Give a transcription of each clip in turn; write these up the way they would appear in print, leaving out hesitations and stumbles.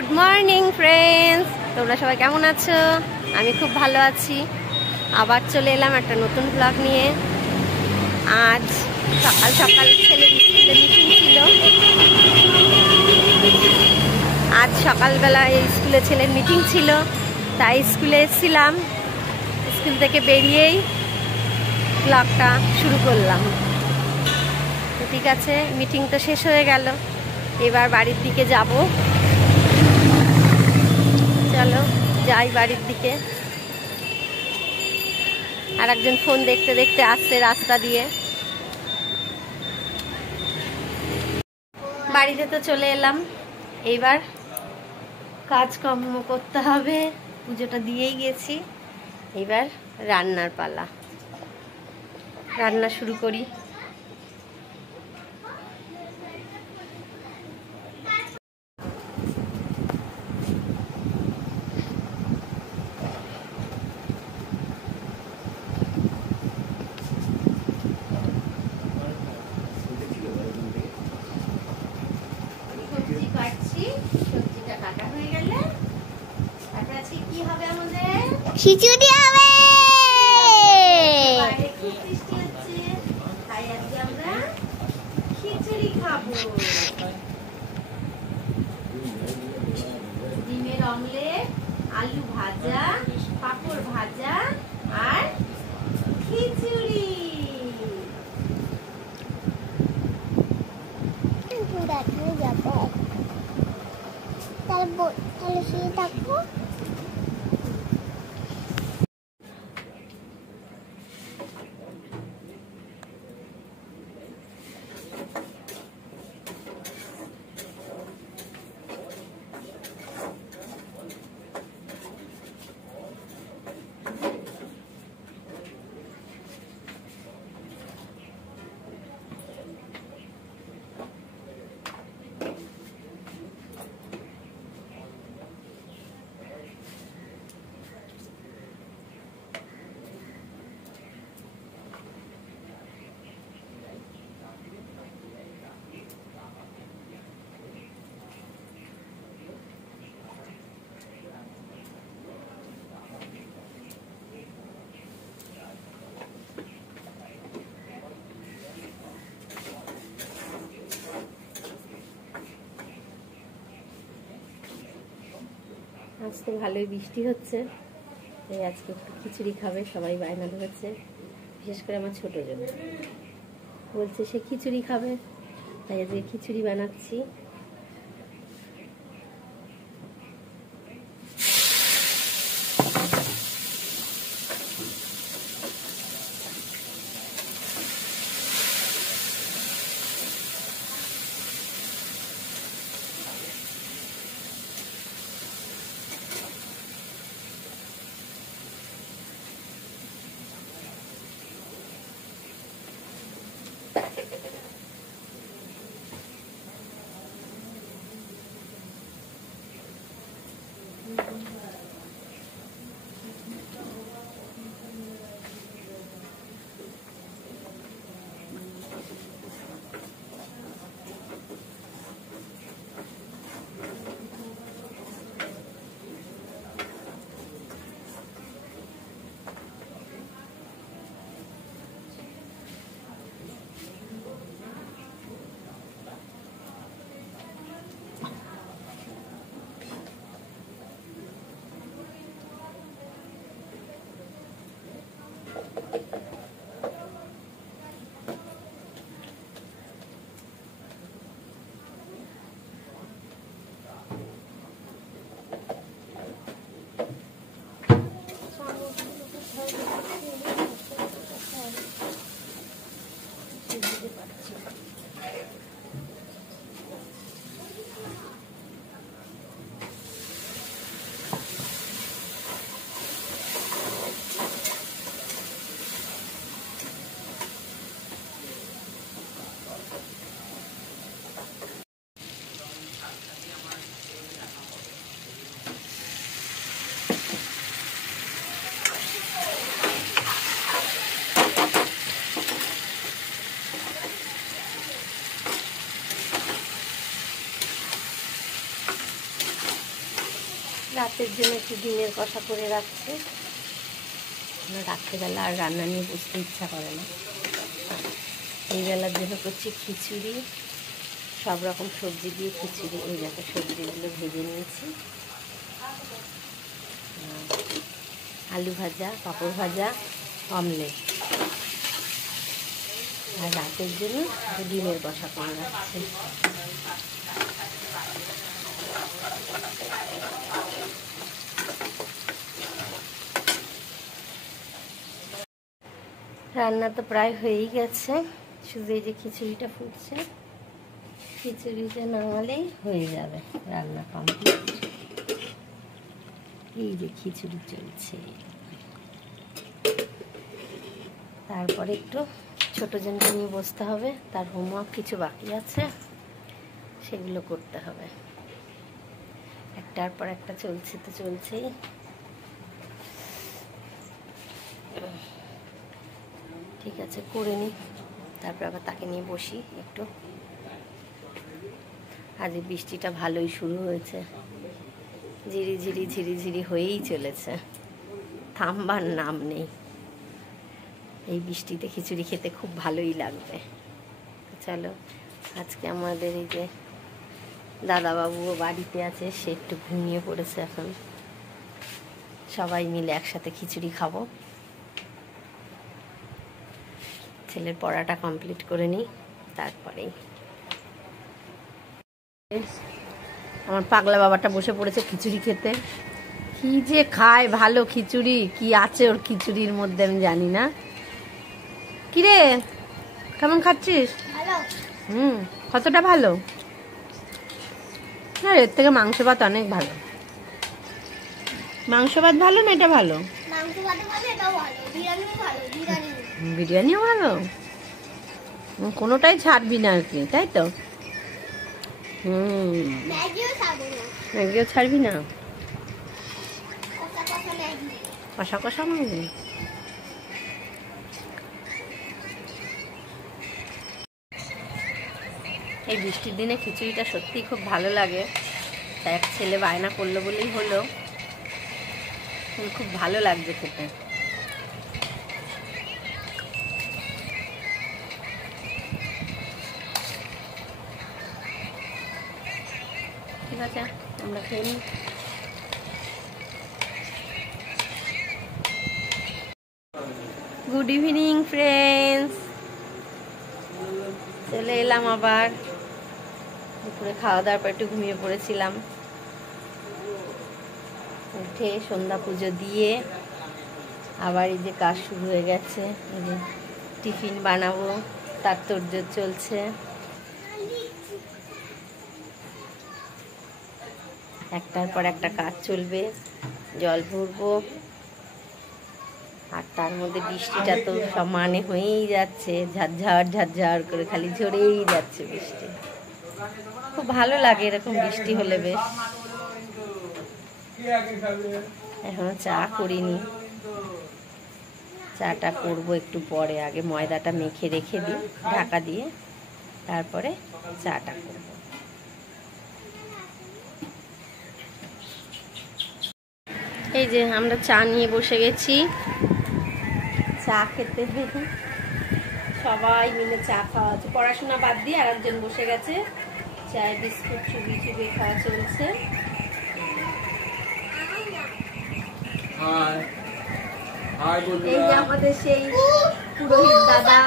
Good morning friends, তোমরা সবাই কেমন আছো? আমি খুব ভালো আছি। আবার চলে এলাম একটা নতুন ব্লগ নিয়ে। আজ সকাল সকাল ছেলের স্কুলে মিটিং ছিল। আজ সকালবেলা এই স্কুলে ছেলের মিটিং ছিল, তাই স্কুলে এসেছিলাম। স্কুল থেকে বেরিয়েই ব্লগটা শুরু করলাম। তো ঠিক আছে, মিটিং তো শেষ হয়ে গেল, এবার বাড়ির দিকে যাব। চলো যাই বাড়ির দিকে। আর একজন ফোন দেখতে দেখতে আসছে রাস্তা দিয়ে। বাড়িতে তো চলে এলাম, এইবার কাজকর্ম করতে হবে। পুজোটা দিয়েই গেছি, এবার রান্নার পালা। রান্না শুরু করি। সবজি কাটছি, সবজিটা কাটা হয়ে গেলে তারপর আজকে কি হবে? আমাদের খিচুড়ি হবে। বাইরে খুব বৃষ্টি হচ্ছে, তাই আজকে আমরা খিচুড়ি খাবো। ডিমের অমলেট, আলু ভাজা, পাঁপড় ভাজা আর খিচুড়ি। দেখানো যাবে, তাহলে শুয়ে থাকবো। আজকে ভালোই বৃষ্টি হচ্ছে, তাই আজকে একটু খিচুড়ি খাবে সবাই, বায়না ধরেছে। বিশেষ করে আমার ছোট জন বলছে সে খিচুড়ি খাবে, তাই আজকে খিচুড়ি বানাচ্ছি। রাতের জন্য একটু ডিমের কষা করে রাখছি। রাত্রেবেলা আর রান্না নিয়ে বসতে ইচ্ছা করে না। এই বেলার জন্য করছি খিচুড়ি, সব রকম সবজি দিয়ে খিচুড়ি। এই দেখো সবজিগুলো ভেজে নিয়েছি, আলু ভাজা, পাঁপড় ভাজা, অমলেট। আর রাতের জন্য ডিমের কষা করে রাখছি। রান্না তো প্রায় হয়েই গেছে, শুধু এই যে খিচুড়িটা ফুটছে। খিচুড়িটা নামালেই হয়ে যাবে রান্না কমপ্লিট। এই যে খিচুড়ি চলছে। তারপরে একটু ছোটো জনকে নিয়ে বসতে হবে, তার হোমওয়ার্ক কিছু বাকি আছে, সেগুলো করতে হবে। একটার পর একটা চলছে তো চলছেই। ঠিক আছে, করে নিই, তারপর আবার তাকে নিয়ে বসি একটু। আজ বৃষ্টিটা ভালোই শুরু হয়েছে, ঝিরি ঝিরি ঝিরি ঝিরি হয়েই চলেছে, থামবার নাম নেই। এই বৃষ্টিতে খিচুড়ি খেতে খুব ভালোই লাগবে। চলো, আজকে আমাদের এই যে দাদাবাবুও বাড়িতে আছে, সে একটু ঘুমিয়ে পড়েছে এখন। সবাই মিলে একসাথে খিচুড়ি খাবো। ছেলের পড়াটা কমপ্লিট করে নিই, তারপরেই। আমার পাগলা বাবাটা বসে পড়েছে খিচুড়ি খেতে। কি যে খায় ভালো খিচুড়ি, কি আছে ওর খিচুড়ির মধ্যে আমি জানি না। কিরে, কেমন খাচ্ছিস? কতটা ভালো? না, এর থেকে মাংস ভাত অনেক ভালো। মাংস ভাত ভালো না এটা ভালো? বিরিয়ানিও ভালো, কোনোটাই ছাড়বি না আর কি, তাই তো? ম্যাগিও ছাড়বি না? কষা কষা ম্যাগি। এই বৃষ্টির দিনে খিচুড়িটা সত্যিই খুব ভালো লাগে। তাই এক ছেলে বায়না করলো বলেই হলো, খুব ভালো লাগছে খেতে। ঠিক আছে, আমরা খেয়ে নিই। গুড ইভিনিং ফ্রেন্ডস, চলে এলাম আবার। দুপুরে খাওয়া দাওয়ার পর একটু ঘুমিয়ে পড়েছিলাম, উঠে সন্ধ্যা পুজো দিয়ে আবার এই যে কাজ শুরু হয়ে গেছে। এই যে টিফিন বানাবো, তার তোড়জোড় চলছে। একটার পর একটা কাজ চলবে, জল ভরবো। আর তার মধ্যে বৃষ্টিটা তো সমানে হয়েই যাচ্ছে, ঝারঝার ঝারঝার করে খালি ঝরেই যাচ্ছে বৃষ্টি। খুব ভালো লাগে এরকম বৃষ্টি হলে বেশ। এখনো চা করিনি, চাটা করবো একটু পরে। আগে ময়দাটা মেখে রেখে দিই ঢাকা দিয়ে, তারপরে চাটা করব। এই যে আমরা চা নিয়ে বসে গেছি, চা খেতে। সবাই মিলে চা খাওয়া হচ্ছে, পড়াশোনা বাদ দিয়ে আর একজন বসে গেছে, চায় বিস্কুট চুবি চুবি খাওয়া চলছে। এই যে আমাদের সেই পুরোহিত দাদা,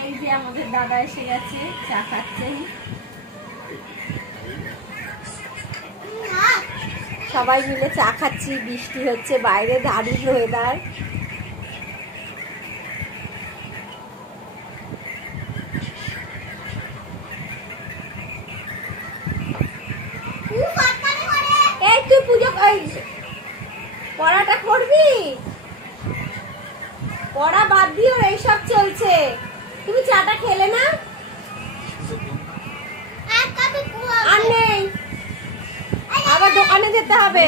এই যে আমাদের দাদা এসে গেছে, চা খাচ্ছেন। সবাই মিলে চা খাচ্ছি, বৃষ্টি হচ্ছে বাইরে, দারুণ ওয়েদার। এই তুই পুজো পড়াটা করবি? পড়া বাদ দিও, এইসব চলছে। তুমি চাটা খেলে না? আর নেই, আবার দোকানে যেতে হবে।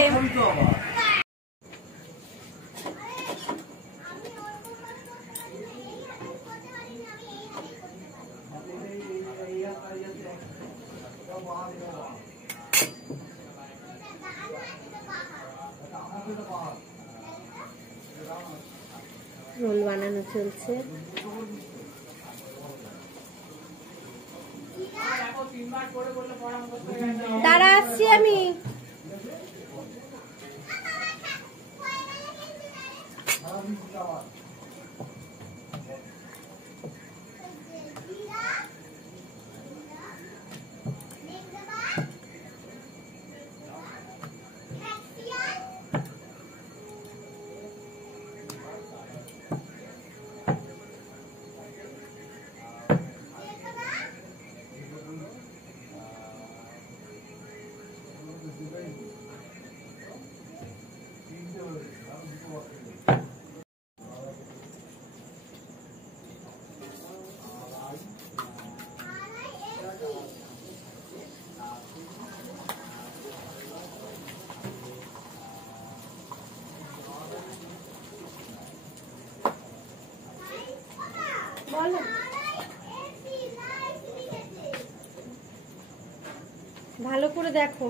রোল বানানো চলছে। দাঁড়া আসছি আমি। ভালো করে দেখো।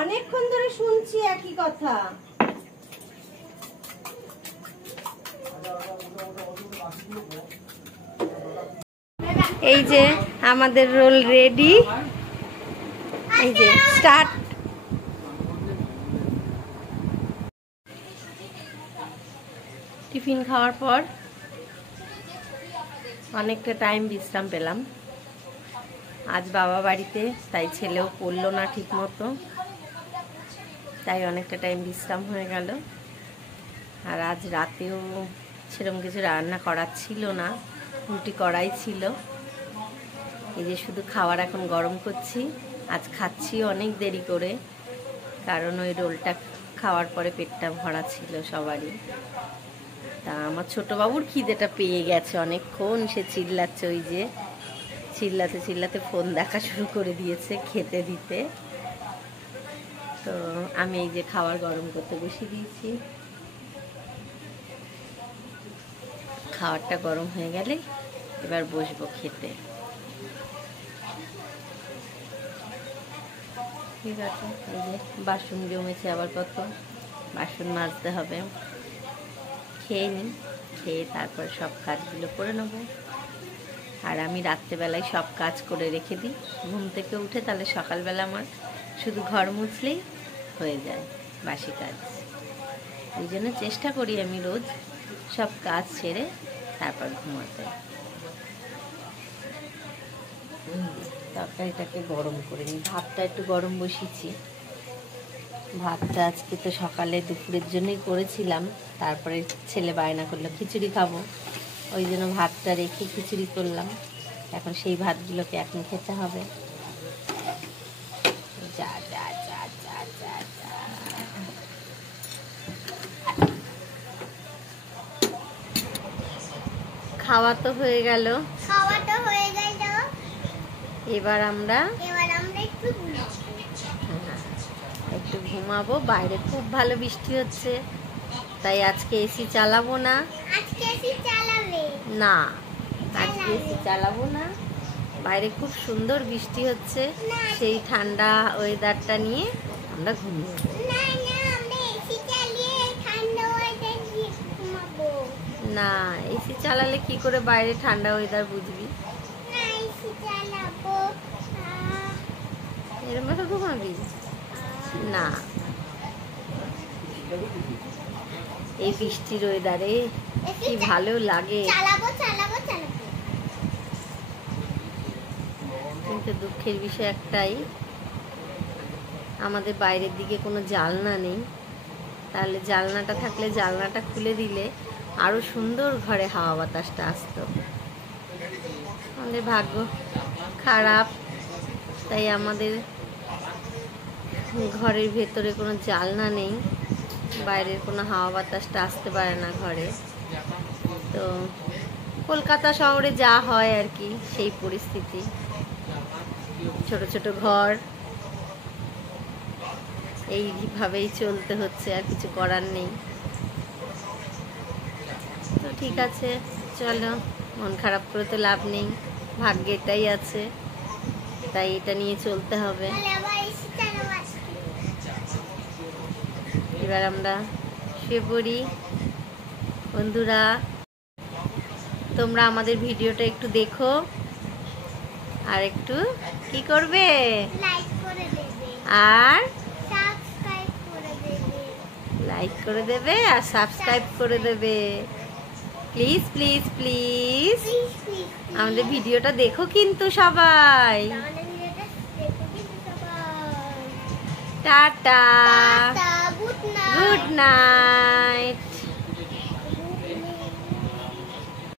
অনেকক্ষণ ধরে শুনছি একই কথা। এই যে আমাদের রোল রেডি। এই যে স্টার্ট। টিফিন খাওয়ার পর অনেকটা টাইম বিশ্রাম পেলাম। আজ বাবা বাড়িতে, তাই ছেলেও পড়লো না ঠিক মতো, তাই অনেকটা টাইম বিশ্রাম হয়ে গেল। আর আজ রাতেও সেরকম কিছু রান্না করার ছিল না, রুটি করাই ছিল। এই যে শুধু খাবার এখন গরম করছি। আজ খাচ্ছি অনেক দেরি করে, কারণ ওই রোলটা খাওয়ার পরে পেটটা ভরা ছিল সবারই। তা আমার ছোট বাবুর খিদেটা পেয়ে গেছে অনেকক্ষণ, সে চিল্লাচ্ছে। ওই যে চিল্লাতে চিল্লাতে ফোন দেখা শুরু করে দিয়েছে খেতে দিতে। তো আমি এই যে খাবার গরম করতে বসিয়ে দিয়েছি। খাবারটা গরম হয়ে গেলে এবার বসবো খেতে। ঠিক আছে। এই যে বাসন জমেছে আবার কত, বাসন মাজতে হবে। খেয়ে নিই, খেয়ে তারপর সব কাজগুলো করে নেবো। আর আমি রাত্রেবেলায় সব কাজ করে রেখে দিই ঘুম থেকে উঠে, তাহলে সকালবেলা আমার শুধু ঘর মুছলেই হয়ে যায় বাসি কাজ। এই জন্য চেষ্টা করি আমি রোজ সব কাজ সেরে তারপর ঘুমাতে। তরকারিটাকে গরম করে নিই। ভাতটা একটু গরম বসিয়েছি। ভাতটা আজকে তো সকালে দুপুরের জন্যই করেছিলাম, তারপরে ছেলে বায়না করলো খিচুড়ি খাবো, ওই জন্য ভাতটা রেখে খিচুড়ি করলাম। এখন সেই ভাতগুলোকে এখন খেতে হবে। যা যা যা যা যা যা। খাওয়া তো হয়ে গেল। এবার আমরা একটু ঘুমাবো। বাইরে খুব ভালো বৃষ্টি হচ্ছে, তাই আজকে এসি চালাবো না। না, আজকে এসি চালাবো না। বাইরে খুব সুন্দর বৃষ্টি হচ্ছে, সেই ঠান্ডা ওয়েদারটা নিয়ে আমরা ঘুমিয়ে না। এসি চালালে কি করে বাইরে ঠান্ডা ওয়েদার বুঝবি? এরকম ভাবে ঘুমাবি না। এই বৃষ্টির ওয়েদারে কি ভালো লাগে। কিন্তু দুঃখের বিষয় একটাই, আমাদের বাইরের দিকে কোনো জানলা নেই, তাহলে জানলাটা থাকলে জানলাটা খুলে দিলে আরো সুন্দর ঘরে হাওয়া বাতাসটা আসতো। আমাদের ভাগ্য খারাপ, তাই আমাদের ঘরের ভেতরে কোনো জানলা নেই, বাইরের কোনো হাওয়া বাতাসটা আসতে পারে না ঘরে। তো কলকাতা শহরে যা হয় আর কি, সেই পরিস্থিতি। ছোট ছোট ঘর, এইভাবেই চলতে হচ্ছে, আর কিছু করার নেই। তো ঠিক আছে, চলো, মন খারাপ করে তো লাভ নেই, ভাগ্যে এটাই আছে, তাই এটা নিয়ে চলতে হবে। এবার আমরা শুয়ে পড়ি। বন্ধুরা, তোমরা আমাদের ভিডিওটা একটু দেখো, আর একটু কি করবে, লাইক করে দেবে, আর সাবস্ক্রাইব করে দেবে, লাইক করে দেবে আর সাবস্ক্রাইব করে দেবে। প্লিজ প্লিজ প্লিজ আমাদের ভিডিওটা দেখো কিন্তু সবাই। Tata, good night. Good night.